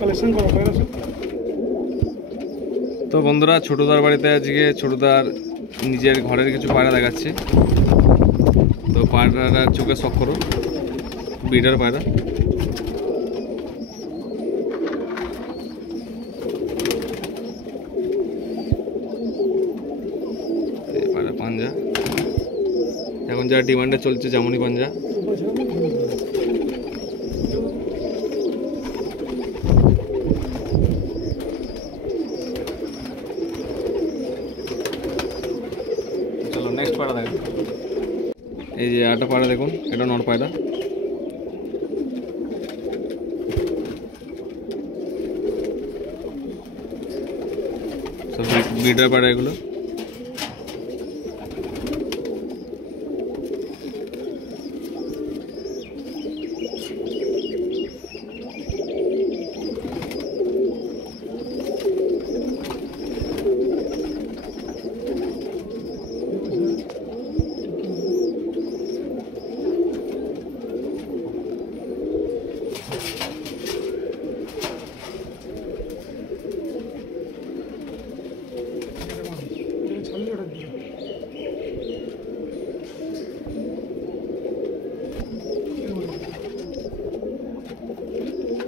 কালেকশন করা পায়রা সব। তো বন্ধুরা, ছোটদার বাড়িতে আজকে ছোটদার নিজের ঘরের কিছু পায়রা দেখাচ্ছে। তো পায়রাটা চোখে শখ করো, বিডার পায়রা। পায়রা পাঞ্জা এখন যা ডিমান্ডে চলছে, যেমনই পাঞ্জা। চলো নেক্সট পায়রা দেখো। এই যে আটা পায়রা দেখুন, এটা নর পায়রা। সব ব্রিডার পায়রা এগুলো।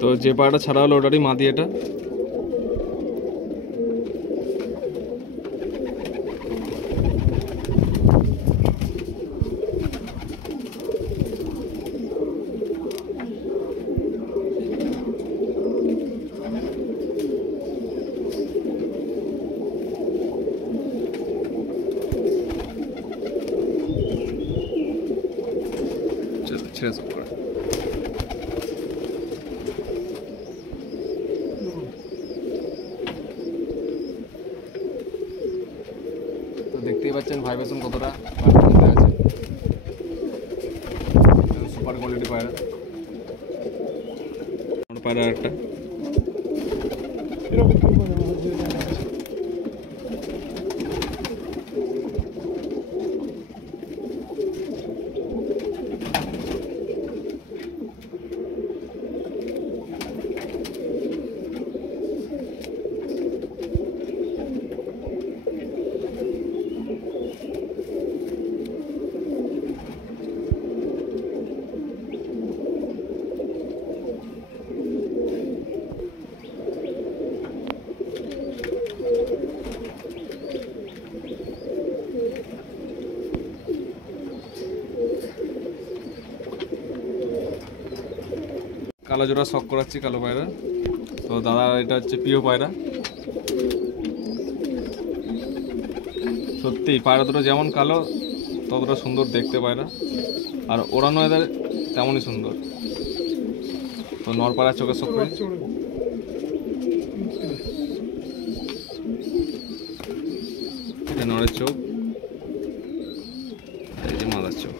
তো যে পায়রাটা ছাড়া হলো ওটারই মাদি এটা। ছেড়ে সব করে। তো দেখতেই পাচ্ছেন ভাইব্রেশন কতটা আছে। সুপার কোয়ালিটি পায়রা। পায়রা একটা কালো জোড়া শখ করাচ্ছি, কালো পায়রা। তো দাদা এটা হচ্ছে প্রিয় পায়রা। সত্যি পায়রা দুটো যেমন কালো ততটা সুন্দর দেখতে পায়রা, আর ওড়ানো এদের তেমনই সুন্দর। তো নর পায়রা চোখে শখ করে। এটা নরের চোখ, এই যে মাদার চোখ।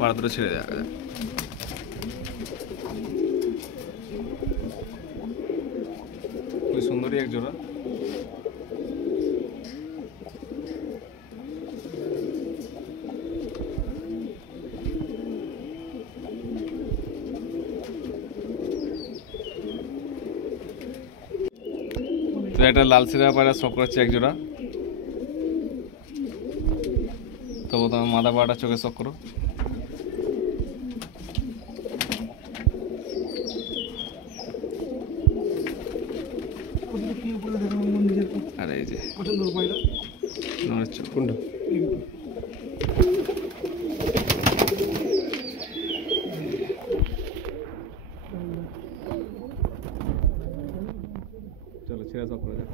পাড়া দুটো ছেড়ে দেখা যায়। খুবই সুন্দরী এক জোড়া। তো একটা লাল সিরা পায়রা শখ করছে এক জোড়া। তো প্রথমে মাদা পাড়াটা চোখে শখ করো। আর এই যে কোনটা চলো ছেড়ে সব করে যাক।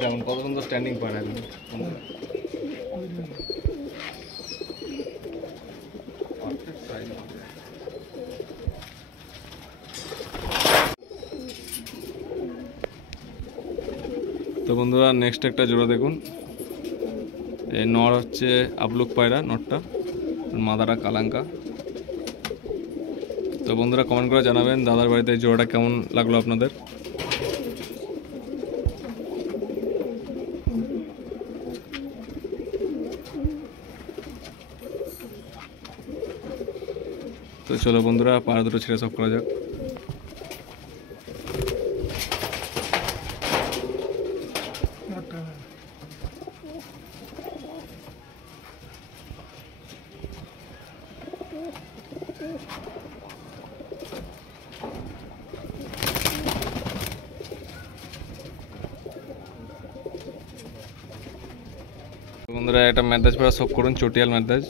যেমন কত সুন্দর স্ট্যান্ডিং পায় না তো বন্ধুরা, নেক্সট একটা জোড়া দেখুন। এই নর হচ্ছে আবলুক পায়রা, নরটা, মাদারা কালাঙ্কা। তো বন্ধুরা কমেন্ট করে জানাবেন দাদার বাড়িতে জোড়াটা কেমন লাগলো আপনাদের। তো চলো বন্ধুরা পাড়া দুটো ছেড়ে সব করা যাক। বন্ধুরা একটা ম্যাদাজ পাড়া সব করুন, চটিয়াল ম্যাদাজ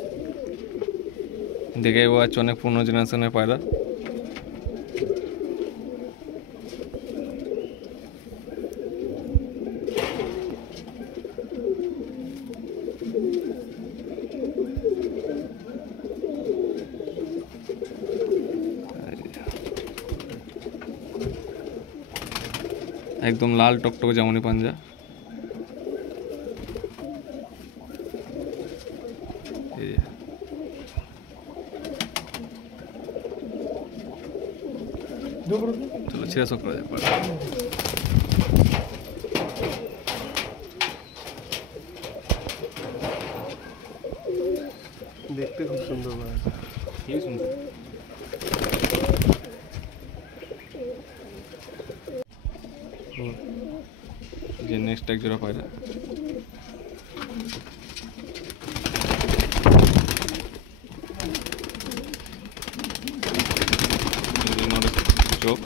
দেখে আছে অনেক পুরনো জেনারেশনের পায়রা। একদম লাল টকটকে জামনি পাঞ্জা। চলো ছেড়ে সব করা যাক। দেখতে খুব সুন্দর, খুবই সুন্দর। যে নেক্সট এক জোড়া পায়রা চোখ,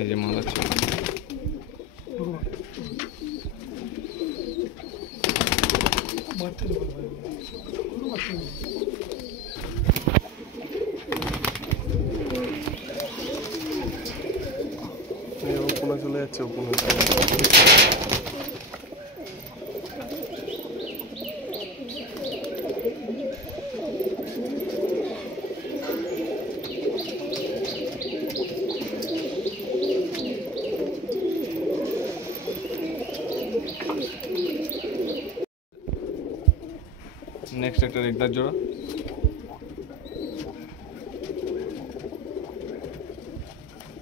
এই যে মাদার চোখ। ওপনে চলে যাচ্ছে, ওপনে নেক্সট একটা রেগদার জোড়া।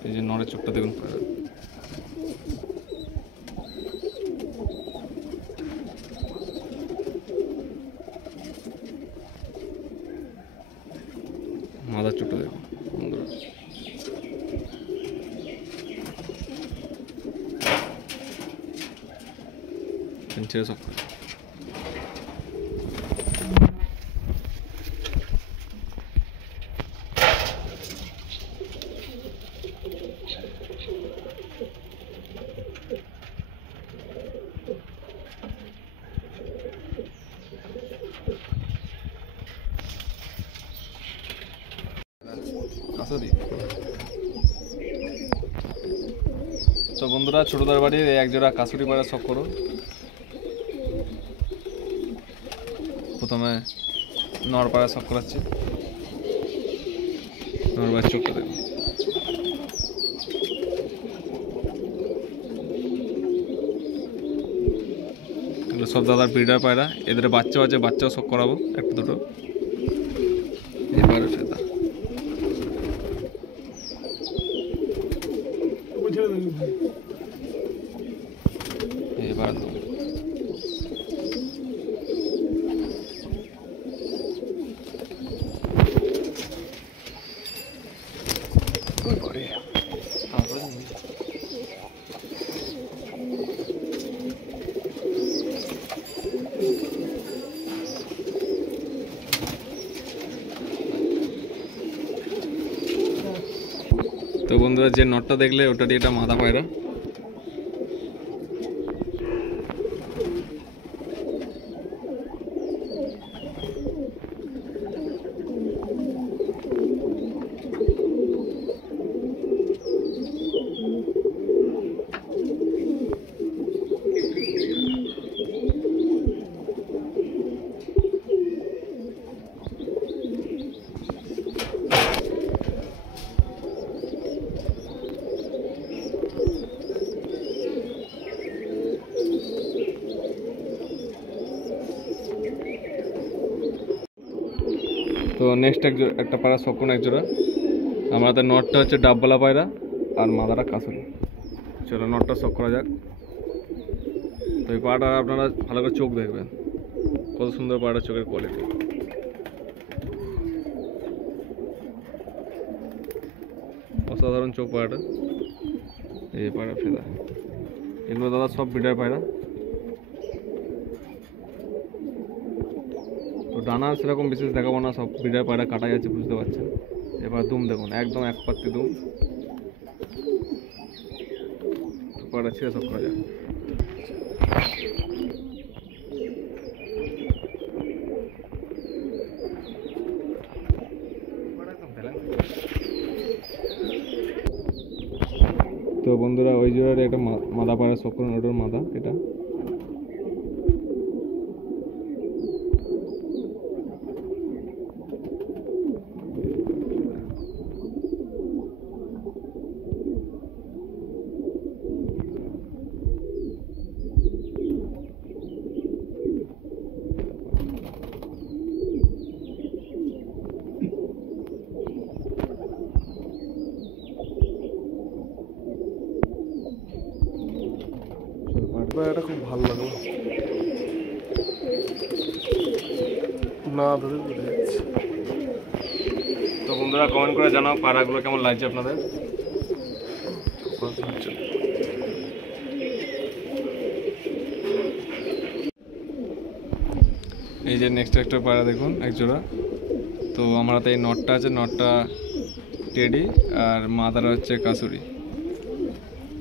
এই যে নড়ের চোখটা দেখুন, মাদার চোখটা দেখুন বন্ধুরা। ছেড়ে সব তো বন্ধুরা ছোটদার বাড়ির এক জোড়া কাসুরি পায়রা শখ করো। প্রথমে নর পায়রা শখ করাচ্ছি। নর পায়রা চোখটা দেখুন, এগুলো সব দাদার ব্রিডার পায়রা। এদের বাচ্চা আছে, বাচ্চাও শখ করাবো একটা দুটো। এবার সেটা এবার তো বন্ধুরা যে নটটা দেখলে ওটা দিয়ে এটা মাদা পায়রা। নেক্সট একটা পায়রা শকুন এক জোড়া। আমাদের নটটা হচ্ছে ডাববালা পায়রা আর মাদাটা কাসুরি। চলো নটটা শখ করা যাক। তো এই পায়রাটা আপনারা ভালো করে চোখ দেখবেন, কত সুন্দর পায়রা, চোখের কোয়ালিটি অসাধারণ চোখ পায়রাটা। এই পায়রা ফেদা, এগুলো দাদা সব ব্রিডার পায়রা। তো ডানা সেরকম বিশেষ দেখাবো না, সব ব্রিডার পায়রা কাটা যাচ্ছে বুঝতে পারছেন। এবার দুম দেখুন, একদম এক পাত্তি দুম। পায়রা ছেড়ে সব করা যায়। তো বন্ধুরা ওই জোড়ার একটা মাদা পায়রা শখ করুন, ওটার মাদা এটা। পায়রাটা খুব ভালো লাগলো, না ধরে ঘুরে যাচ্ছে। তো বন্ধুরা কমেন্ট করে জানাও পায়রাগুলো কেমন লাগছে আপনাদের। এই যে নেক্সট একটা পায়রা দেখুন এক জোড়া। তো আমার হাতে এই নটটা আছে, নটটা টেডি আর মাদারা হচ্ছে কাসুরি।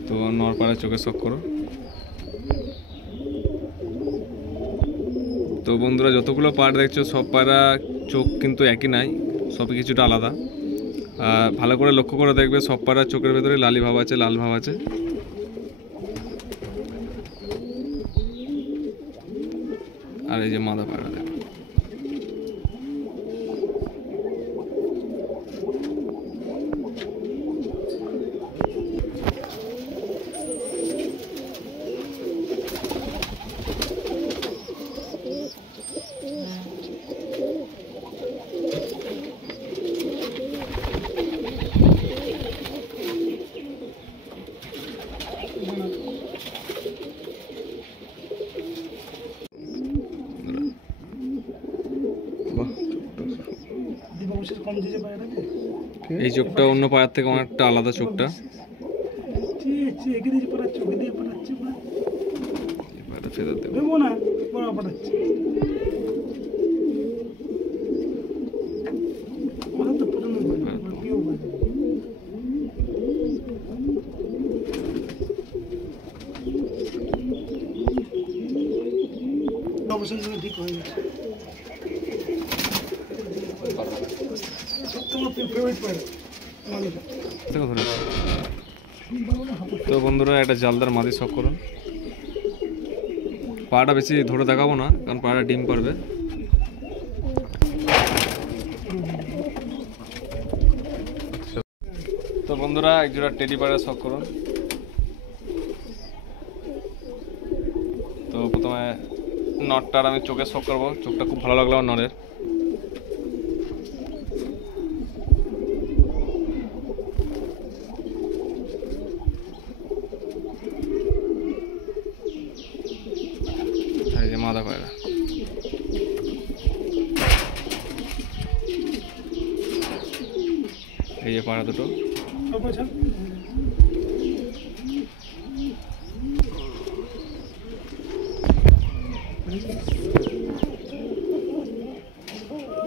তো নর পায়রা চোখে শখ করো। তো বন্ধুরা যতগুলো পায়রা দেখছো সব পায়রা চোখ কিন্তু একই নাই, সব কিছুটা আলাদা। আর ভালো করে লক্ষ্য করে দেখবে, সব পায়রা চোখের ভেতরে লালি ভাব আছে, লাল ভাব আছে। আর এই যে মাদা পায়রা দেখো। এই চোখটা অন্য পায়ের থেকে অনেকটা আলাদা চোখটা। ঠিক হয়ে গেছে। তো বন্ধুরা একটা জালদার মাদি শখ করুন। পাটা বেশি ধরে দেখাবো না, কারণ পাটা ডিম পারবে। তো বন্ধুরা একজোড়া টেডি পায়রা শখ করুন। তো প্রথমে নটটার আমি চোখে শখ করবো, চোখটা খুব ভালো লাগলো আমার নরের। এই যে মাদা পায়রা, এই যে পায়রা দুটো।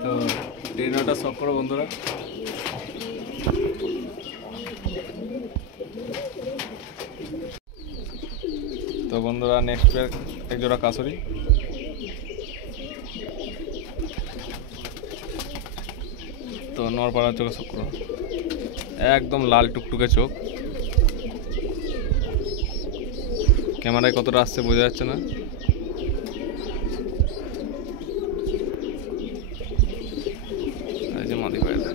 তো ট্রেনটা শখ করো বন্ধুরা। তো বন্ধুরা নেক্সট এক জোড়া কাসুরি। তো নরপাড়া চোখে শখ করো, একদম লাল টুকটুকে চোখ। ক্যামেরায় কতটা আসছে বোঝা যাচ্ছে না। এই যে মাদি পায়রা।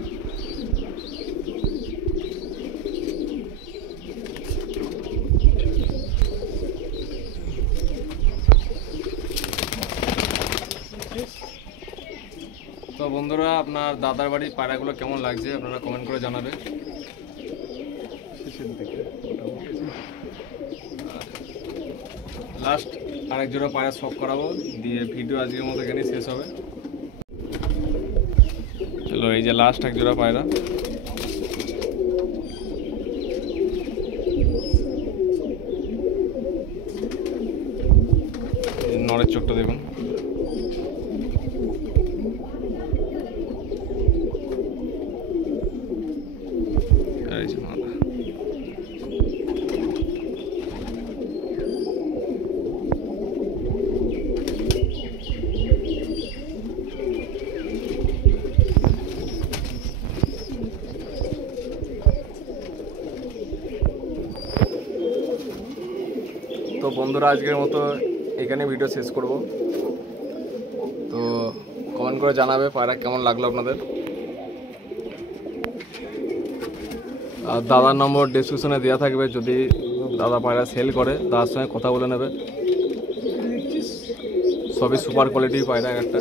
তো বন্ধুরা, আপনার দাদার বাড়ির পায়রাগুলো কেমন লাগছে আপনারা কমেন্ট করে জানাবেন। শেষের দিকে মোটামুটি। লাস্ট আরেক জোড়া পায়রা শখ করাবো, দিয়ে ভিডিও আজকের মতো এখানেই শেষ হবে। চলো, এই যে লাস্ট এক জোড়া পায়রা। নড়ের চোখটা দেখুন। এই যে মাথা। তো বন্ধুরা, আজকের মতো এখানে ভিডিও শেষ করব। তো কমেন্ট করে জানাবে পায়রা কেমন লাগলো আপনাদের। আর দাদার নম্বর ডিসক্রিপশনে দেওয়া থাকবে, যদি দাদা পায়রা সেল করে তার সঙ্গে কথা বলে নেবে। সবই সুপার কোয়ালিটির পায়রা একটা।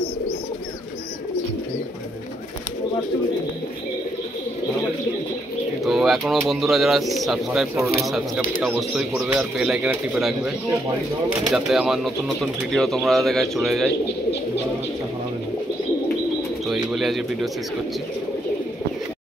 তো এখনও বন্ধুরা যারা সাবস্ক্রাইব করোনি, সাবস্ক্রাইবটা অবশ্যই করবে আর বেল আইকনে টিপে রাখবে, যাতে আমার নতুন নতুন ভিডিও তোমরা দেখায় চলে যায়। তো এই বলে আজকে ভিডিও শেষ করছি।